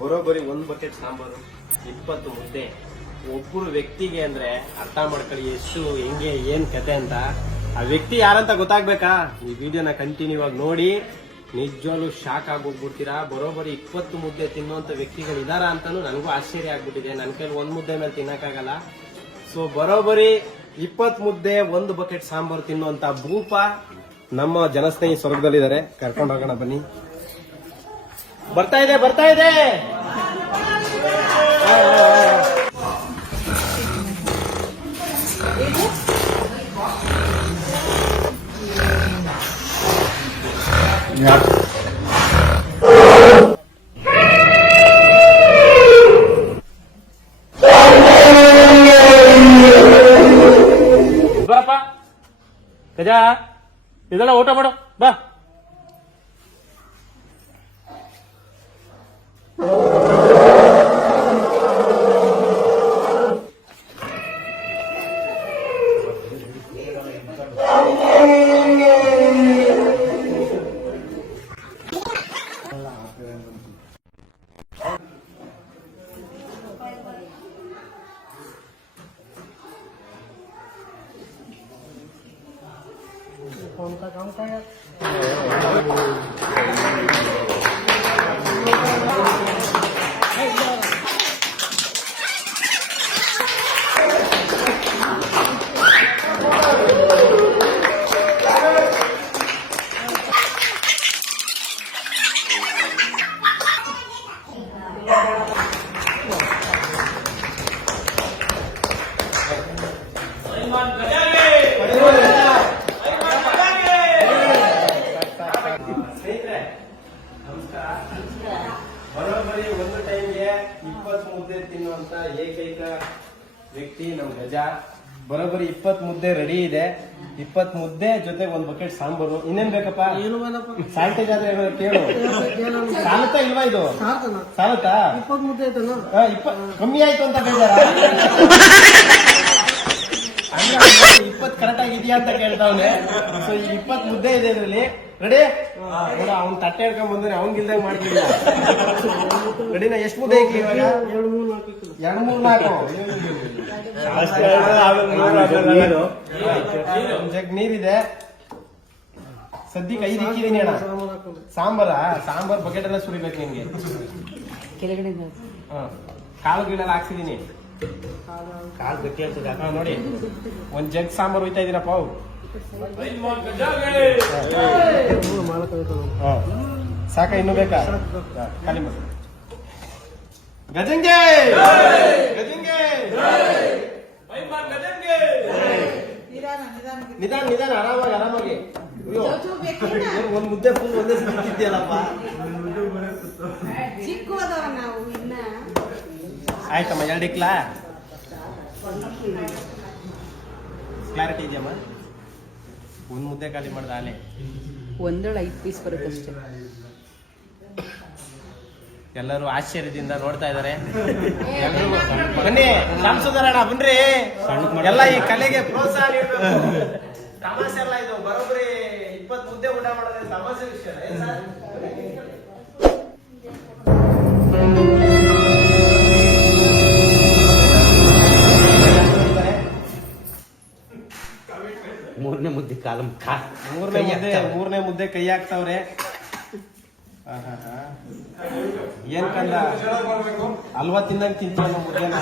ಬರೋಬ್ಬರಿ ಒಂದ್ ಬಕೆಟ್ ಸಾಂಬಾರು, ಇಪ್ಪತ್ತು ಮುದ್ದೆ. ಒಬ್ಬರು ವ್ಯಕ್ತಿಗೆ ಅಂದ್ರೆ ಅರ್ಥ ಮಾಡ್ಕೊಳ್ಳಿ ಎಷ್ಟು, ಹೆಂಗೆ, ಏನ್ ಕತೆ ಅಂತ. ಆ ವ್ಯಕ್ತಿ ಯಾರಂತ ಗೊತ್ತಾಗ್ಬೇಕಾ? ಈ ವಿಡಿಯೋನ ಕಂಟಿನ್ಯೂ ಆಗಿ ನೋಡಿ. ನಿಜವಾಗ್ಲೂ ಶಾಕ್ ಆಗೋಗ್ಬಿಡ್ತೀರಾ? ಬರೋಬ್ಬರಿ ಇಪ್ಪತ್ತು ಮುದ್ದೆ ತಿನ್ನುವಂತ ವ್ಯಕ್ತಿಗಳು ಇದಾರ ಅಂತಾನು ನನಗೂ ಆಶ್ಚರ್ಯ ಆಗ್ಬಿಟ್ಟಿದೆ. ನನ್ನ ಕೈಲಿ ಒಂದ್ ಮುದ್ದೆ ಮೇಲೆ ತಿನ್ನಕ್ಕಾಗಲ್ಲ. ಸೊ ಬರೋಬ್ಬರಿ ಇಪ್ಪತ್ ಮುದ್ದೆ, ಒಂದು ಬಕೆಟ್ ಸಾಂಬಾರು ತಿನ್ನುವಂತ ಭೂಪ ನಮ್ಮ ಜನಸ್ನೇಹಿ ಸ್ವರ್ಗದಲ್ಲಿದ್ದಾರೆ. ಕರ್ಕೊಂಡು ಹೋಗೋಣ ಬನ್ನಿ. ಬರ್ತಾ ಇದೆ ಬರ್ತಾ ಇದೆ. ಗಜ ಇದೆಲ್ಲ ಊಟ ಮಾಡು. ಬಾ. फोन का काम था यार ಇಪ್ಪತ್ ಮುದ್ದೆ ರೆಡಿ ಇದೆ. ಇಪ್ಪತ್ ಮುದ್ದೆ ಜೊತೆ ಒಂದ್ ಬಕೆಟ್ ಸಾಂಬಾರು. ಇನ್ನೇನ್ ಬೇಕಪ್ಪ? ಏನು ಜಾತ್ರೆ ಸಾಲ್ಟೇಜ್ ಆದ್ರೆ ಏನಾದ್ರು ಕೇಳು. ಸಾಲುತ್ತಾ ಇಲ್ವಾ ಇದು? ಸಾಲುತ್ತಾ? ಇಪ್ಪತ್ ಮುದ್ದೆ ಕಮ್ಮಿ ಆಯ್ತು ಅಂತ ಬೇಜಾರ? ಇಪ್ಪತ್ ಕರೆಕ್ಟ್ ಆಗಿದ್ಯಾ ಅಂತ ಕೇಳ್ತಾವ್ನೆ ಸೊ ಈ ಇಪ್ಪತ್ ಮುದ್ದೆ ಇದೆ ಇದ್ರಲ್ಲಿ. ರೆಡಿ ನೋಡ ಅವ್ನ್ ತಟ್ಟೆ ಹಿಡ್ಕೊಂಡ್ ಬಂದ್ರೆ ಅವ್ನ್ ಗಿಲ್ದಂಗ್ ಮಾಡ್ತಿಲ್ಲ ರೆಡಿನ ಎಷ್ಟು ಮುದ್ದೆ ಐತಿ ಇವಾಗ? ಎರಡು ಮೂರು ನಾಲ್ಕು ಕಿಲೋ ಎರಡು ಮೂರ್ ನಾಲ್ಕು. ಒಂದ್ ಜಗ್ ನೀರಿದೆ. ಸದ್ಯಕ್ಕೆ ಐದು ಇಕ್ಕಿದೀನಿ ಅಣ್ಣ. ಸಾಂಬಾರ್ ಸಾಂಬಾರ ಬಕೆಟ್ ಎಲ್ಲ ಸುರಿಬೇಕು ನಿಮ್ಗೆ ಕೆಳಗಡೆ ಹ. ಕಾಳು ಗೀಳೆಲ್ಲ ಹಾಕ್ಸಿದೀನಿ. ನೋಡಿ. ಒಂದ್ ಜಗ್ ಸಾಂಬಾರ್ ಹೋಯ್ತಾ ಇದೀನಪ್ಪ ಅವು. ಸಾಕ ಇನ್ನು ಬೇಕಾ? ಖಾಲಿ ಮಾಡಿ. ಗಜಂಗೆ! ಗಜಂಗೆ! ನಿಧಾನ ನಿಧಾನ ಆರಾಮಾಗಿ ಆರಾಮಾಗಿ. ಒಂದ್ ಮುದ್ದೆ ಫುಲ್ ಒಂದೇ ಸಿಕ್ಕಿದ್ಯಲ್ಲಪ್ಪ ಆಯ್ತಮ್ಮ ಎರಡು ಇಕ್ಲಾ? ಕ್ಲಾರಿಟಿ ಇದೆಯಮ್ಮ? ಒಂದ್ ಮುದ್ದೆ ಖಾಲಿ ಮಾಡ್ದ ಆಲೆ ಒಂದೊಳಗೆ ಐದು ಪೀಸ್ ಬರುತ್ತಷ್ಟೇ ಎಲ್ಲರೂ ಆಶ್ಚರ್ಯದಿಂದ ನೋಡ್ತಾ ಇದಾರೆ ಎಲ್ಲರೂ ಬನ್ನಿ ಸಂಸದರಣ ಬನ್ರಿ. ಎಲ್ಲ ಈ ಕಲೆಗೆ ಪ್ರೋತ್ಸಾಹ ನೀಡಬೇಕು. ತಮಾಷೆ ಎಲ್ಲ ಇದು ಬರೋಬ್ಬರಿ ಇಪ್ಪತ್ ಮುದ್ದೆ ಊಟ ಮಾಡೋದ್ರೆ ತಮಾಷೆ ವಿಷಯ ಕಾಲ ಕಾ ಮೂರನೇ ಮುದ್ದೆ ಮೂರನೇ ಮುದ್ದೆ ಕೈ ಹಾಕ್ತಾವ್ರೆ. ಏನ್ ಕಂದ? ಅಲ್ವಾ ತಿನ್ನಂಗ್ ಮುದ್ದೆನ?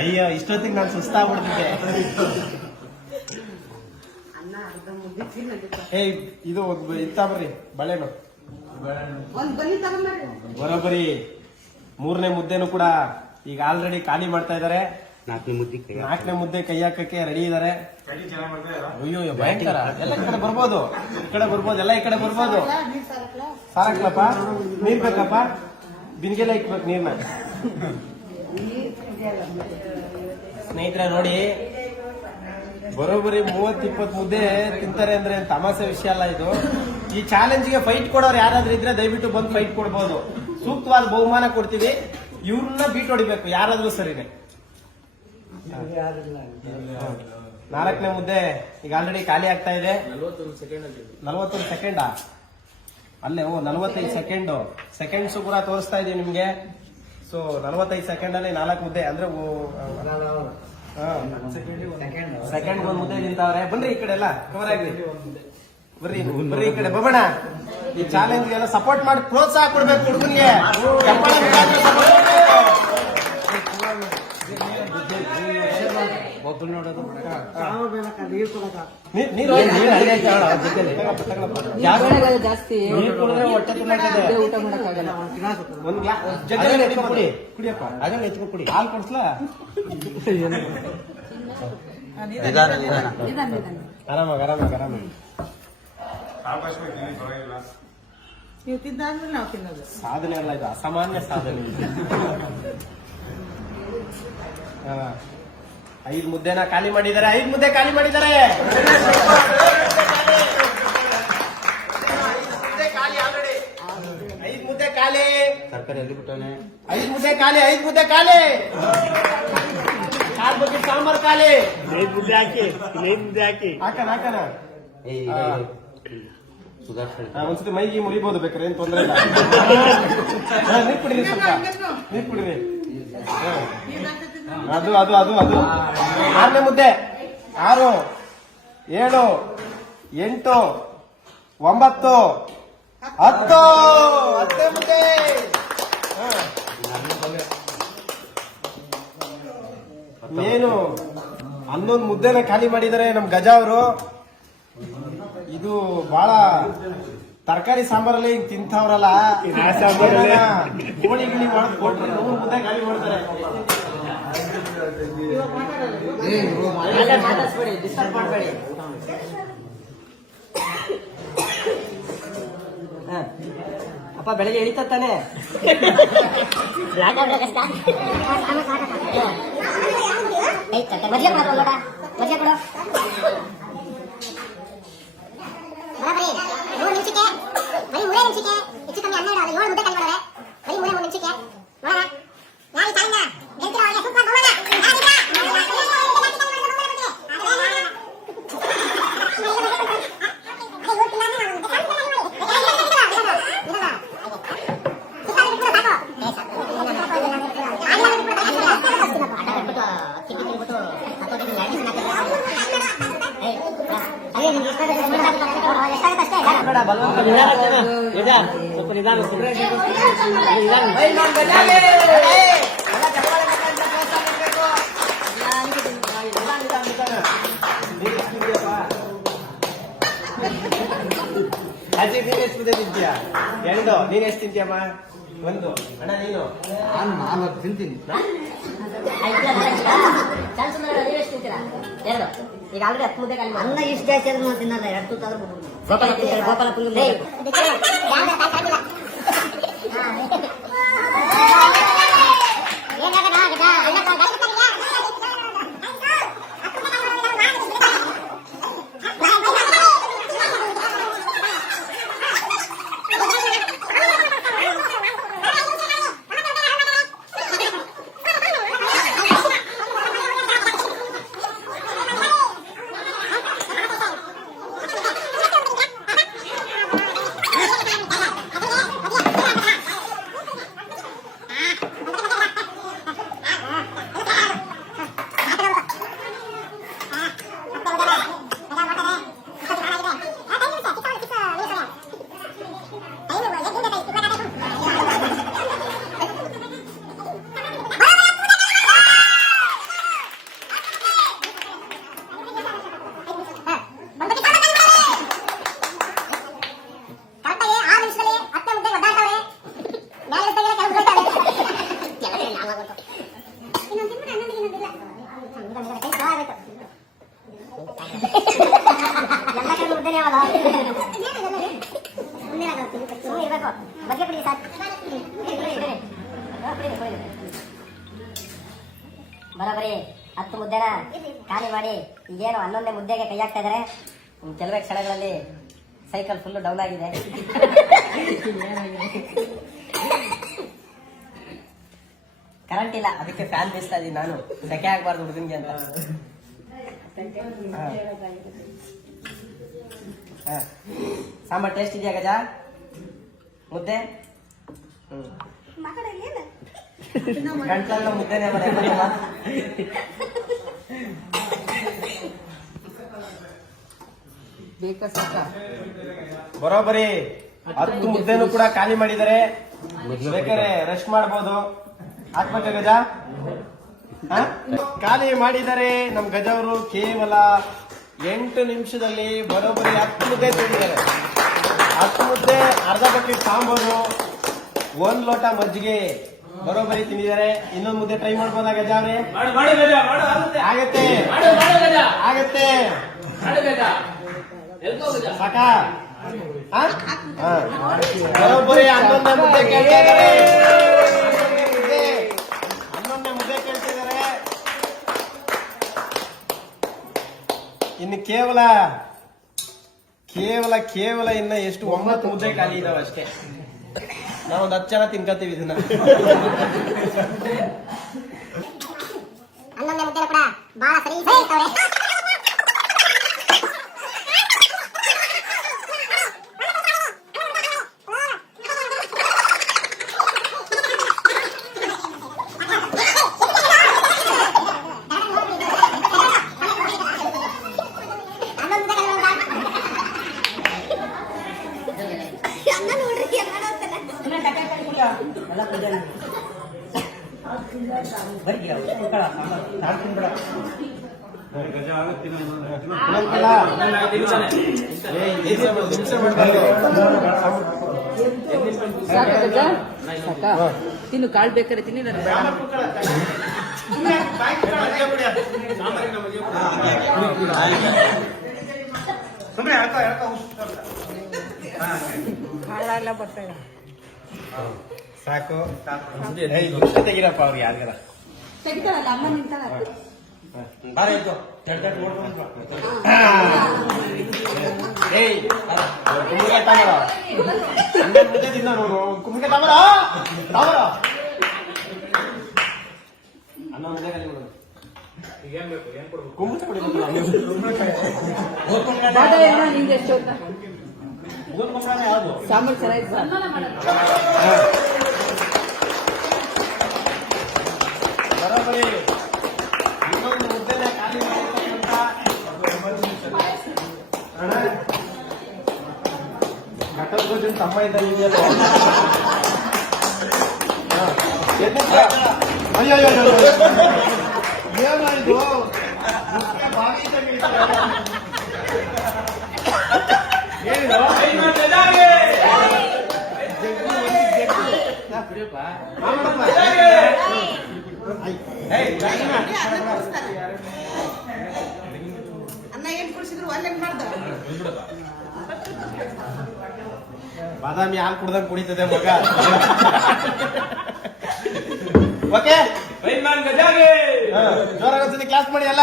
ಅಯ್ಯೋ ಇಷ್ಟೊತ್ತಿಗೆ ನಾನು ಸುಸ್ತಾಗ್ಬಿಡ್ತಿದ್ದೆ. ಏಯ್ ಇದು ಒಂದು ಇತ್ತ ಬರ್ರಿ ಬಳೆನು. ಬರೋಬರಿ ಮೂರನೇ ಮುದ್ದೆನು ಕೂಡ ಈಗ ಆಲ್ರೆಡಿ ಖಾಲಿ ಮಾಡ್ತಾ ಇದಾರೆ. ನಾಲ್ಕನೇ ಮುದ್ದೆ ಕೈ ನಾಲ್ಕನೇ ಮುದ್ದೆ ಕೈ ಹಾಕಕ್ಕೆ ರೆಡಿ ಇದಾರೆ. ಅಯ್ಯೋ ಅಯ್ಯೋ, ಭಯಂಕರ. ಎಲ್ಲ ಈ ಕಡೆ ಬರ್ಬೋದು. ಈ ಕಡೆ ಬರ್ಬೋದು. ಎಲ್ಲ ಈ ಕಡೆ ಬರ್ಬೋದು. ನೀರ್ ಸಾರಕ್ಲ ಸಾರಕ್ಲಪ್ಪ? ನೀರ್ ಬೇಕಪ್ಪ? ಬಿನ್ಗೆಲ್ಲ ಇಕ್ಬೇಕು ನೀರ್ನ. ಸ್ನೇಹಿತರೆ ನೋಡಿ. ಬರೋಬರಿ ಮೂವತ್ ಇಪ್ಪತ್ ಮುದ್ದೆ ತಿಂತಾರೆ ಅಂದ್ರೆ ತಮಾಸೆ ತಮಾಷೆ ವಿಷಯ ಅಲ್ಲ ಇದು. ಈ ಚಾಲೆಂಜ್ಗೆ ಫೈಟ್ ಕೊಡೋರು ಯಾರಾದ್ರೂ ಇದ್ರೆ ದಯವಿಟ್ಟು ಬಂದು ಫೈಟ್ ಕೊಡ್ಬೋದು. ಸೂಕ್ತವಾದ ಬಹುಮಾನ ಕೊಡ್ತೀವಿ. ಇವ್ರನ್ನ ಬೀಟ್ ಹೊಡಿಬೇಕು ಯಾರಾದ್ರೂ ಸರಿನೇ. ನಾಲ್ಕನೇ ಮುದ್ದೆ ಈಗ ಆಲ್ರೆಡಿ ಖಾಲಿ ಆಗ್ತಾ ಇದೆ. ನಲ್ವತ್ತೊಂದು ಸೆಕೆಂಡಾ ಅಲ್ಲೇ. ಓ ನಲ್ವತ್ತೈದು ಸೆಕೆಂಡ್ ಸೆಕೆಂಡ್ಸ್ ಕೂಡ ತೋರಿಸ್ತಾ ಇದೀವಿ ನಿಮ್ಗೆ. ಸೊ ನಲ್ವತ್ತೈದು ಸೆಕೆಂಡ್ ಅಲ್ಲಿ ನಾಲ್ಕು ಮುದ್ದೆ ಅಂದ್ರೆ ಸೆಕೆಂಡ್ ಒಂದು ಮುದ್ದೆ ನಿಂತಾವ್ರೆ. ಬನ್ರಿ ಈ ಕಡೆ ಎಲ್ಲ ಕವರ್ ಆಗ್ರಿ ಬರ್ರಿ ಬರ್ರಿ ಈ ಕಡೆ ಬಬಣ್ಣ ಈ ಚಾಲೆಂಜ್ ಎಲ್ಲ ಸಪೋರ್ಟ್ ಮಾಡಿ ಪ್ರೋತ್ಸಾಹ ಕೊಡ್ಬೇಕು ಹುಡುಗನ್ಗೆ ಚಪ್ಪಾಳೆ ಮುಖಾಂತರ support ಕೊಡ್ಬೇಕು. ಒಬ್ಬರು ನೋಡೋದು ಸಾವ ಬೇಡಕ್ಕ ನೀರು ಕೊಡಕ ನೀರ್- ನೀರು ನೀರು ಅಲ್ಲೇ ಐತೆ ಹೇಳು, ಅದ್ ಜೊತೆಲಿ. ತಗೊಳಪ್ಪ, ಜಾಸ್ತಿ ಊಟ ಮಾಡಕ್ಕಾಗಲ್ಲ. ಕುಡಿ. ಕುಡಿ. ಕುಡಿಯಪ್ಪ. ಅದನ್ನ ಎತ್ಕೊ ಕುಡಿ. ಹಾಲು ಕೊಡ್ಸ್ಲಾ? ನಿಧಾನ ನಿಧಾನ. ನಿಧಾನ ನಿಧಾನ. ಆರಾಮಾಗ ಆರಾಮಾಗ ಆರಾಮಾಗ. ನೀವು ತಿಂದಾದ್ಮೇಲೆ ನಾವು ತಿನ್ನೋದು. ಸಾಧನೆ ಅಲ್ಲ ಇದು ಅಸಾಮಾನ್ಯ ಸಾಧನೆ. ಹಾ. ಐದ್ ಮುದ್ದೆನ ಖಾಲಿ ಮಾಡಿದ್ದಾರೆ ಐದ್ ಮುದ್ದೆ ಖಾಲಿ ಮಾಡಿದ್ದಾರೆ. ಐದು ಮುದ್ದೆ ಖಾಲಿ. ತರಕಾರಿ ಎಲ್ಲಿ ಬಿಟ್ಟವನೆ? ಐದ್ ಮುದ್ದೆ ಖಾಲಿ ಐದ್ ಮುದ್ದೆ ಖಾಲಿ. ಕಾಲ್ ಬಗ್ಗೆ ಸಾಂಬಾರ್ ಖಾಲಿ. ಮುದ್ದೆ ಹಾಕಿ ಮುದ್ದೆ ಹಾಕಿ. ಹಾಕಣ ಹಾಕಣ. ಏ ಹಾ. ಸುಧಾರ್ಸ ಹಾ, ಒಂದ್ಸತಿ ಮೈಗೆ ಮುರಿಬಹುದು ಬೇಕಾದ್ರೆ ಏನ್ ತೊಂದ್ರೆ ಇಲ್ಲ. ನೀರ್ ಕುಡಿರಿ ಸ್ವಲ್ಪ. ನೀರ್ ಕುಡಿರಿ. ಅದು ಅದು ಅದು ಅದು. ಆರನೇ ಮುದ್ದೆ. ಆರು ಏಳು ಎಂಟು ಒಂಬತ್ತು ಹತ್ತು. ಹತ್ತನೇ ಮುದ್ದೆ. ಏನು? ಹನ್ನೊಂದು ಮುದ್ದೆನ ಖಾಲಿ ಮಾಡಿದ್ದಾರೆ ನಮ್ ಗಜ ಅವರು ಇದು ಬಹಳ ತರಕಾರಿ ಸಾಂಬಾರಲ್ಲಿ ಹಿಂಗ್ ತಿಂತವ್ರಲ್ಲ. ಕೋಳಿ ಗಿಳಿ ಮಾಡಿ ಕೊಟ್ಟರೆ ನೂರು ಮುದ್ದೆ ಖಾಲಿ ಮಾಡ್ತಾರೆ. ಅಪ್ಪ ಬೆಳಗ್ಗೆ ಎಳಿತ ತಾನೆ ಮಜಾ ಕೊಡು ಲೋಟ ಮಜ್ಜಿಗೆ ಕೊಡು ಬರೋಬ್ಬರಿ ಮೂರು ನಿಮಿಷಕ್ಕೆ ಬರೀ ಮೂರೇ ನಿಮಿಷಕ್ಕೆ ಹೆಚ್ಚು ಕಮ್ಮಿ ಹನ್ನೆರಡು ಅಲ್ಲ ಏಳು ಮುದ್ದೆ ಕೈ ಮಾಡೋರೆ ಬರೀ ಮೂರೇ ಮೂರು ನಿಮಿಷಕ್ಕೆ ನೋಡೋಣ ಯಾರು ಚಾಲಿಂದ ಗೆಲ್ತಿರೋ ಅವ್ರಿಗೆ ಸೂಪರ್ ಬಹುಮಾನ ಬೇಡ ಬಲವಂತ ನಿಧಾನ ಜನ. ನಿಧಾನ ಸ್ವಲ್ಪ ನಿಧಾನ ಸುಮ್ನೆ ನಿಧಾನ ಅಜ್ಜಿ ನೀನ್ ಎಷ್ಟು ಮುದ್ದೆ ತಿಂತೀಯ ಎರಡು ನೀನ್ ಎಷ್ಟು ತಿಂತೀಯಮ್ಮ ಒಂದು ಅಣ್ಣ ನೀನು ನಾನು ನಾಲ್ಕು ತಿಂತೀನಿ ಎರಡು ಈಗ ಆಲ್ರೆಡಿ ಹತ್ತು ಮುದ್ದೆ ಖಾಲಿ ಅನ್ನ ಇಷ್ಟು ಜಾಸ್ತಿ ಆದ್ರೂ ನಾವು ತಿನ್ನಲ್ಲ ಎರಡು ತುತ್ತಾದ್ರೂ ಗೋಪಾಲ ಗೋಪಾಲ ಕರೆಕ್ಟಾಗಿ ಎಲ್ಲ ಹತ್ತು ಮುದ್ದೆನ ಖಾಲಿ ಮಾಡಿ, ಈಗೇನು ಹನ್ನೊಂದೇ ಮುದ್ದೆಗೆ ಕೈ ಹಾಕ್ತಾ ಇದಾರೆ. ಕೆಲವೇ ಕ್ಷಣಗಳಲ್ಲಿ ಸೈಕಲ್ ಫುಲ್ ಡೌನ್ ಆಗಿದೆ. ಕರೆಂಟ್ ಇಲ್ಲ, ಅದಕ್ಕೆ ಫ್ಯಾನ್ ಬೀಸ್ತಾ ಇದೀನಿ ನಾನು. ಸೆಕೆ ಆಗ್ಬಾರ್ದು ಹುಡುಗನ್ಗೆ ಅಂತ. ಸಾಂಬಾರ್ ಟೇಸ್ಟ್ ಇದೆಯಾ ಗಜ? ಮುದ್ದೆ? ಗಂಟ್ಲಲ್ಲ ಮುದ್ದೆನೇ ಬರಲ್ಲ ಬೇಕಾ ಸಾಕ? ಬರೋಬರಿ ಹತ್ತು ಮುದ್ದೆನೂ ಕೂಡ ಖಾಲಿ ಮಾಡಿದ್ದಾರೆ ಬೇಕಾದ್ರೆ ರೆಸ್ಟ್ ಮಾಡ್ಬೋದು. ಆತ್ಮಕ್ಕೆ ಗಜ? ಖಾಲಿ ಮಾಡಿದರೆ ನಮ್ ಗಜ ಅವರು ಕೇವಲ ಎಂಟು ನಿಮಿಷದಲ್ಲಿ ಬರೋಬ್ಬರಿ ಹತ್ತು ಮುದ್ದೆ ತಿಂದಿದ್ದಾರೆ. ಹತ್ತು ಮುದ್ದೆ ಅರ್ಧ ಬಕೆಟ್ ಸಾಂಬಾರು ಒಂದ್ ಲೋಟ ಮಜ್ಜಿಗೆ ಬರೋಬ್ಬರಿ ತಿಂದಿದ್ದಾರೆ. ಇನ್ನೊಂದು ಮುದ್ದೆ ಟ್ರೈ ಮಾಡ್ಬೋದಾ ಗಜ ಅವ್ರೆ? ಆಗುತ್ತೆ. ಆಗತ್ತೆ. ಸಾಕಾ. ಬರೋಬ್ಬರಿ ಹನ್ನೊಂದನೇ ಮುದ್ದೆ ಕೇಳ್ತಾ ಇದ್ದಾರೆ ಹನ್ನೊಂದನೇ ಮುದ್ದೆ ಹನ್ನೊಂದನೇ ಮುದ್ದೆ ಕೇಳ್ತಿದ್ದಾರೆ ಇನ್ನು ಕೇವಲ ಕೇವಲ ಕೇವಲ ಇನ್ನ ಎಷ್ಟು ಒಂಬತ್ತು ಮುದ್ದೆ ಖಾಲಿ ಇದಾವೆ ಅಷ್ಟೇ. ನಾವೊಂದು ಹತ್ತು ಜನ ತಿನ್ಕತ್ತೀವಿ ಇದನ್ನ. ಹನ್ನೊಂದನೇ ಮುದ್ದೆನೂ ಕೂಡ ಬಹಳ ಸರಿ ಸರಿ ಇರ್ತವ್ರೆ ಹನ್ನೊಂದು ಮುದ್ದೆ ಅನ್ನ ನೋಡ್ರಿ ಎಲ್ಲ ನೋಡ್ತಾರೆ ಏ, ಈ ಸಮ- ಹಿಂಸೆ ಮಾಡ್ಬಾರ್ದು. ಸಾಕ ಗಜ ಸಾಕ? ತಿನ್ನು ಕಾಳು ಬೇಕಾದ್ರೆ ತಿನ್ನಿ ನಾನು ಬೇಡ ಕಾಳೆಲ್ಲ ಬರ್ತಾವೆ ಸಾಕು. ತೆಗಿರಪ್ಪ ಅವ್ರಿಗೆ ಯಾರಿಗಾರ ತೆಗಿತಾರಲ್ಲ ಅಮ್ಮ ನಿಂತಾಳ. ಬಾರ ಎದ್ದು. ಏಯ್ ಕುಂಬಿಗೆ ತಗೊಳ ಹನ್ನೆರಡು ಮುದ್ದೆ ತಿನ್ನ ನೋಡು ಕುಂಬಿಗೆ ತಗೊಳ ತಗೊಳ ಅನ್ನ ಮುದ್ದೆ ಕಲಿ ಅಂತ ಸಾಂಬಾರು ಚೆನ್ನಾಗಿತ್ತು. ಜಗ್ಗು. ಹಾ, ಮಾಡಪ್ಪ. ಏಯ್, ಜಾಗಿನ. ಅನ್ನ ಏನ್ ಕುಡಿಸಿದ್ರು ಅಲ್ಲೇನ್ ಮಾಡ್ದ? ಬಾದಾಮಿ ಹಾಲು ಕುಡ್ದಂಗ್ ಕುಡಿತದೆ ಮಗ. ಓಕೆ? ಜೋರಾಗ ಕ್ಲಾಸ್ ಮಾಡಿ ಅಲ್ಲ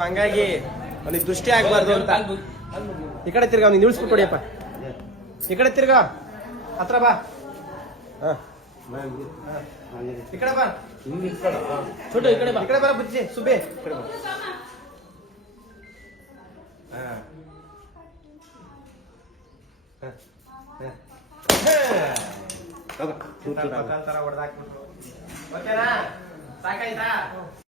ಹಂಗಾಗಿ ಅಲ್ಲಿ ದೃಷ್ಟಿ ಆಗ್ಬಾರ್ದು ಅಂತ. ಈ ಕಡೆ ತಿರ್ಗ ಅವ್ನಿಗೆ ನಿಲ್ಸ್ಬಿಟ್ಟು ಕೊಡಿಯಪ್ಪ ಈ ಕಡೆ ತಿರ್ಗ. ಹತ್ರ ಬಾ. ಹಾ. ಈ ಕಡೆ ಬಾ. ಚೋಟು ಈ ಕಡೆ ಬಾ. ಈ ಕಡೆ ಬರ ಬುಜ್ಜಿ ಸುಬೆ ಈ ಕಡೆ ಬಾ. ಹೊಡೆದಾಕ್ಬಿಟ್ರು. ಓಕೆನಾ? ಸಾಕಾಯ್ತಾ?